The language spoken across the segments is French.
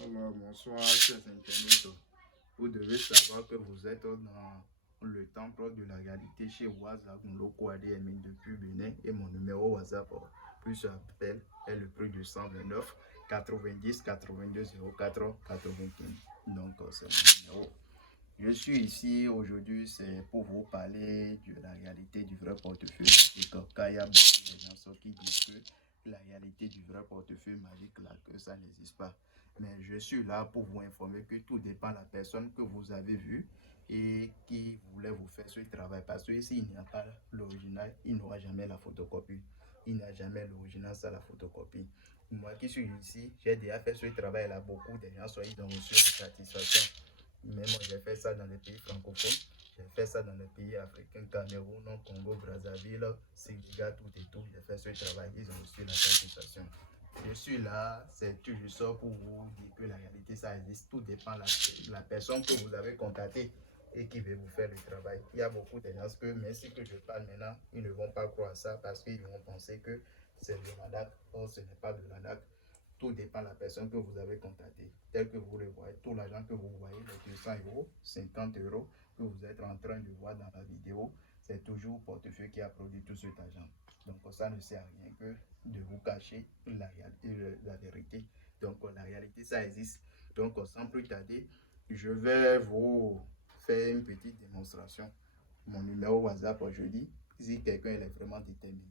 Alors, bonsoir, chers internautes. Vous devez savoir que vous êtes dans le temple de la réalité chez WhatsApp, mon loco ADM depuis Bénin et mon numéro WhatsApp, plus appel est le prix de 129 90 82 04 95. Donc, c'est mon numéro. Je suis ici aujourd'hui, c'est pour vous parler de la réalité du vrai portefeuille magique. Car il y a beaucoup de gens qui disent que la réalité du vrai portefeuille magique, là, que ça n'existe pas. Mais je suis là pour vous informer que tout dépend de la personne que vous avez vue et qui voulait vous faire ce travail. Parce que s'il n'y a pas l'original, il n'aura jamais la photocopie. Il n'y a jamais l'original sans la photocopie. Moi qui suis ici, j'ai déjà fait ce travail là. Beaucoup de gens sont ils ont reçu la satisfaction. Mais moi, j'ai fait ça dans les pays francophones, j'ai fait ça dans les pays africains, Cameroun, Congo, Brazzaville, Sénégal, tout et tout. J'ai fait ce travail, ils ont reçu la satisfaction. Je suis là, c'est toujours ça pour vous dire que la réalité, ça existe. Tout dépend de la personne que vous avez contactée et qui veut vous faire le travail. Il y a beaucoup de gens que, même si que je parle maintenant, ils ne vont pas croire ça parce qu'ils vont penser que c'est de l'arnaque. Or, ce n'est pas de l'arnaque. Tout dépend de la personne que vous avez contactée. Tel que vous le voyez, tout l'argent que vous voyez, les 200 euros, 50 euros que vous êtes en train de voir dans la vidéo, c'est toujours Portefeuille qui a produit tout cet argent. Donc ça ne sert à rien que de vous cacher la vérité. Donc la réalité, ça existe. Donc sans plus tarder, je vais vous faire une petite démonstration. Mon numéro WhatsApp aujourd'hui, si quelqu'un est vraiment déterminé.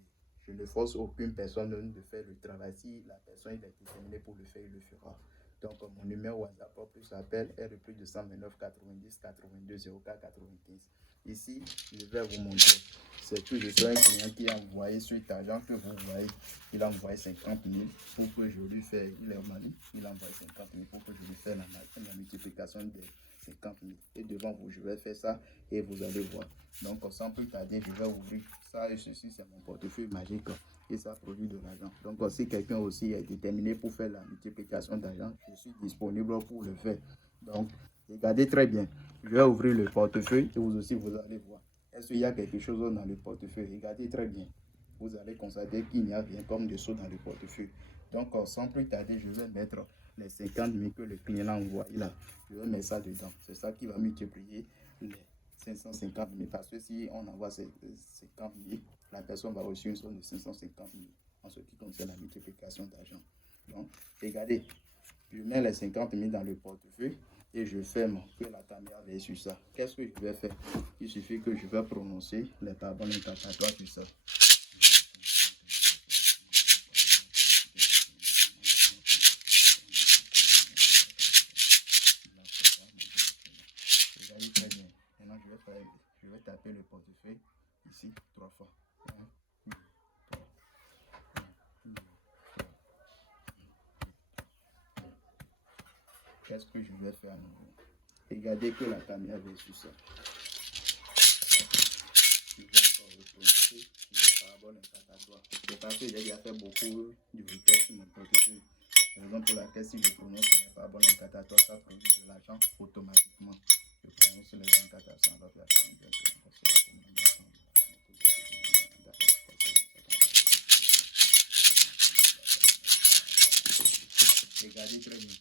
Je ne force aucune personne de faire le travail. Si la personne est déterminée pour le faire, il le fera. Donc, mon numéro WhatsApp plus appel est le plus de 129 90 82 04 95. Ici, je vais vous montrer. C'est tout de un client qui a envoyé cet argent que vous voyez. Il a envoyé 50 000 pour que je lui fasse. Il est au Mali. Il a envoyé 50 000 pour que je lui fasse la multiplication des 50 000. Et devant vous, je vais faire ça et vous allez voir. Donc, sans plus tarder, je vais ouvrir ça et ceci, c'est mon portefeuille magique et ça produit de l'argent. Donc, si quelqu'un aussi est déterminé pour faire la multiplication d'argent, je suis disponible pour le faire. Donc, regardez très bien. Je vais ouvrir le portefeuille et vous aussi, vous allez voir. Est-ce qu'il y a quelque chose dans le portefeuille? Regardez très bien. Vous allez constater qu'il n'y a rien comme des sous dans le portefeuille. Donc, sans plus tarder, je vais mettre les 50 000 que le client a envoyé là. Je vais mettre ça dedans. C'est ça qui va multiplier les 550 000. Parce que si on envoie ces 50 000, la personne va reçu une somme de 550 000 en ce qui concerne la multiplication d'argent. Donc, regardez, je mets les 50 000 dans le portefeuille et je ferme que la caméra veille sur ça. Qu'est-ce que je vais faire? Il suffit que je vais prononcer les paroles incantatoires sur ça. Regardez très bien. Maintenant, je vais taper le portefeuille ici 3 fois. 1, 2, 3. 1, 2, 3. Qu'est-ce que je vais faire à nouveau? Regardez que la caméra veut sur ça. Je vais encore reprononcer les paraboles incantatoires. C'est parce que j'ai déjà fait beaucoup de requêtes sur mon portefeuille. C'est la raison pour laquelle si je prononce les paraboles incantatoires, ça produit de l'argent automatiquement. Je prononce les incantatoires. Regardez très bien.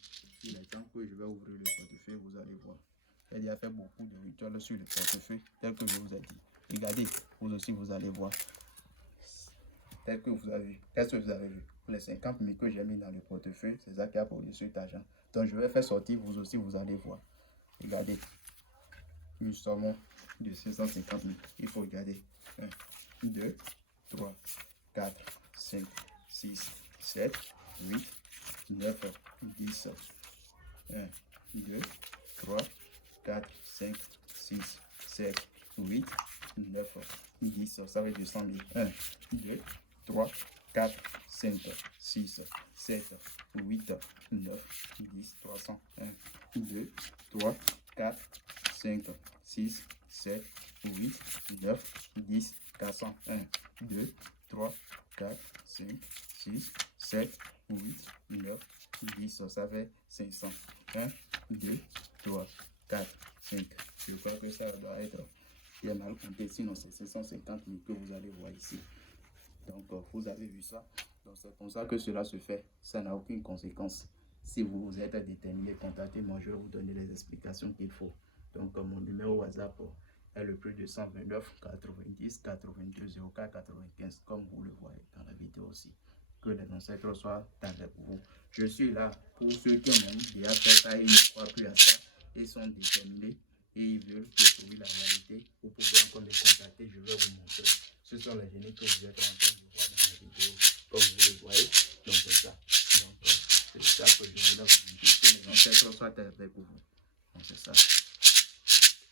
Il est temps que je vais ouvrir le portefeuille, vous allez voir. Elle a fait beaucoup de rituels sur le portefeuille, tel que je vous ai dit. Regardez, vous aussi, vous allez voir. Tel que vous avez vu. Qu'est-ce que vous avez vu? Les 50 000 que j'ai mis dans le portefeuille, c'est ça qui a produit cet argent. Donc, je vais faire sortir, vous aussi, vous allez voir. Regardez. Une somme de 550 000. Il faut regarder. 1, 2, 3, 4, 5, 6, 7, 8, 9, 10. 1, 2, 3, 4, 5, 6, 7, 8, 9, 10. Ça va être 200 000. 1, 2, 3, 4, 5, 6, 7, 8, 9, 10, 300. 1, 2, 3, 4, 5, 6, 7, 8, 9, 10, 400. 1, 2, 3, 4, 5, 6, 7, 8, 9, 10. Ça fait 500. 1, 2, 3, 4, 5. Je crois que ça doit être bien mal compté, sinon c'est 550 000 que vous allez voir ici. Donc, vous avez vu ça. Donc, c'est comme ça que cela se fait. Ça n'a aucune conséquence. Si vous êtes déterminé, contactez-moi, je vais vous donner les explications qu'il faut. Donc, mon numéro WhatsApp est le plus de 129 90 82 04 95, comme vous le voyez dans la vidéo aussi. Que les ancêtres soient avec vous. Je suis là pour ceux qui ont déjà fait ça et ne croient plus à ça et sont déterminés et ils veulent découvrir la réalité. Vous pouvez encore me contacter, je vais vous montrer. Ce sont les génies que vous êtes en train de voir dans la vidéo, comme vous le voyez. Donc c'est ça. Donc c'est ça que je voulais vous dire, que les ancêtres soient avec vous.